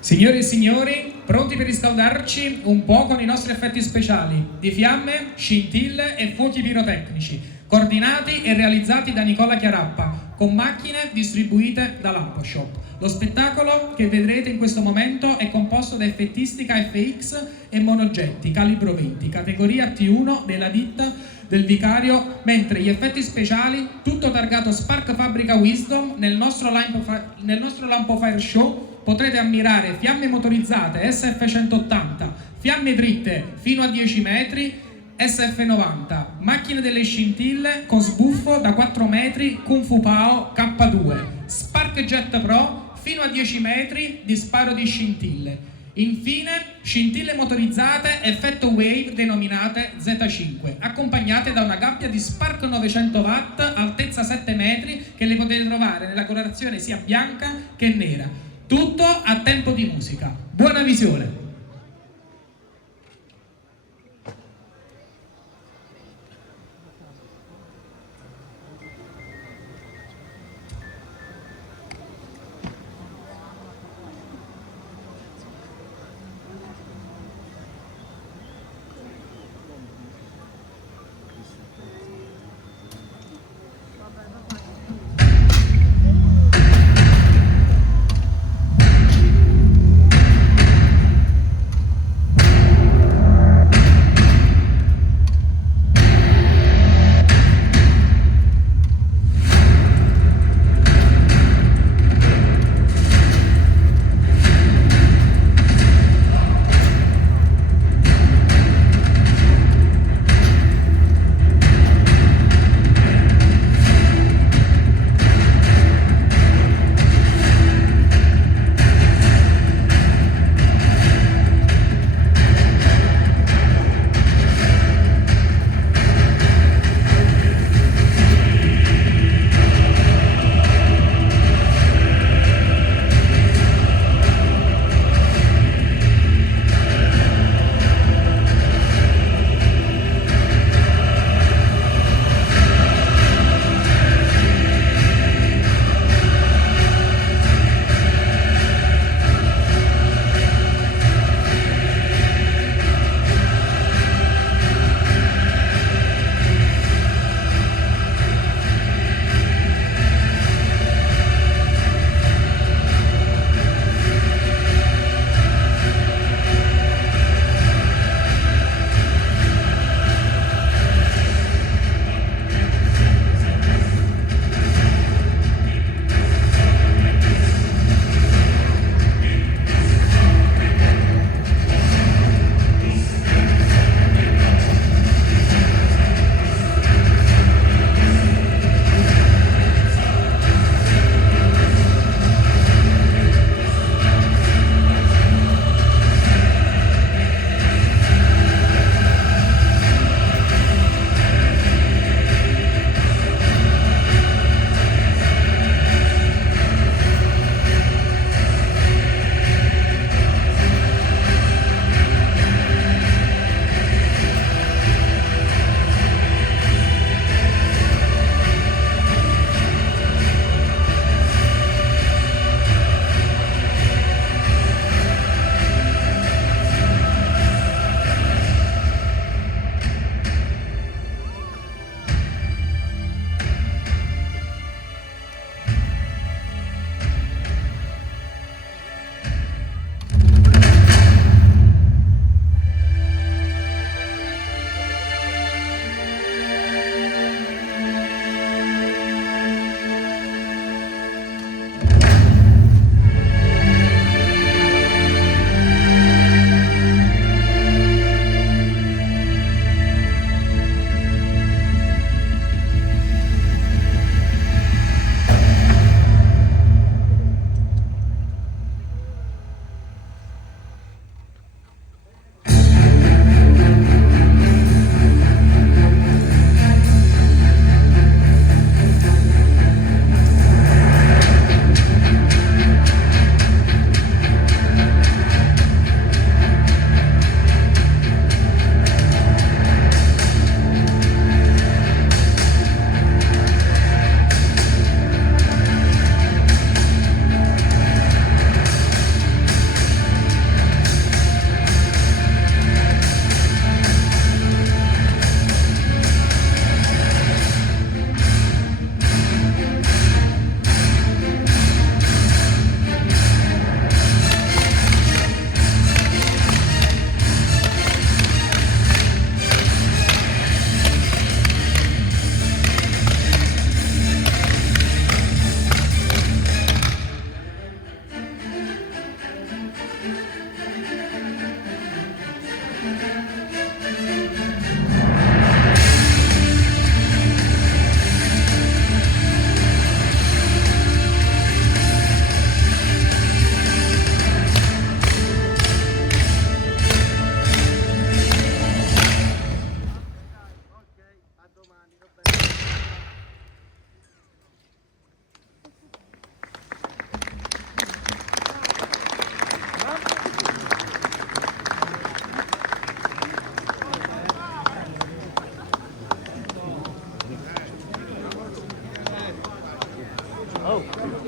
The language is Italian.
Signore e signori, pronti per riscaldarci un po' con i nostri effetti speciali di fiamme, scintille e fuochi pirotecnici, coordinati e realizzati da Nicola Chiarappa, con macchine distribuite da Lamposhop. Lo spettacolo che vedrete in questo momento è composto da effettistica FX e monogetti calibro 20, categoria T1 della ditta del Vicario, mentre gli effetti speciali, tutto targato Spark Fabbrica Wisdom, nel nostro Lampo Fire Show potrete ammirare fiamme motorizzate SF180, fiamme dritte fino a 10 metri, SF90, macchine delle scintille con sbuffo da 4 metri Kung Fu Pao K2, Spark Jet Pro fino a 10 metri di sparo di scintille. Infine, scintille motorizzate effetto wave denominate Z5, accompagnate da una gabbia di Spark 900 watt altezza 7 metri che le potete trovare nella colorazione sia bianca che nera. Tutto a tempo di musica. Buona visione!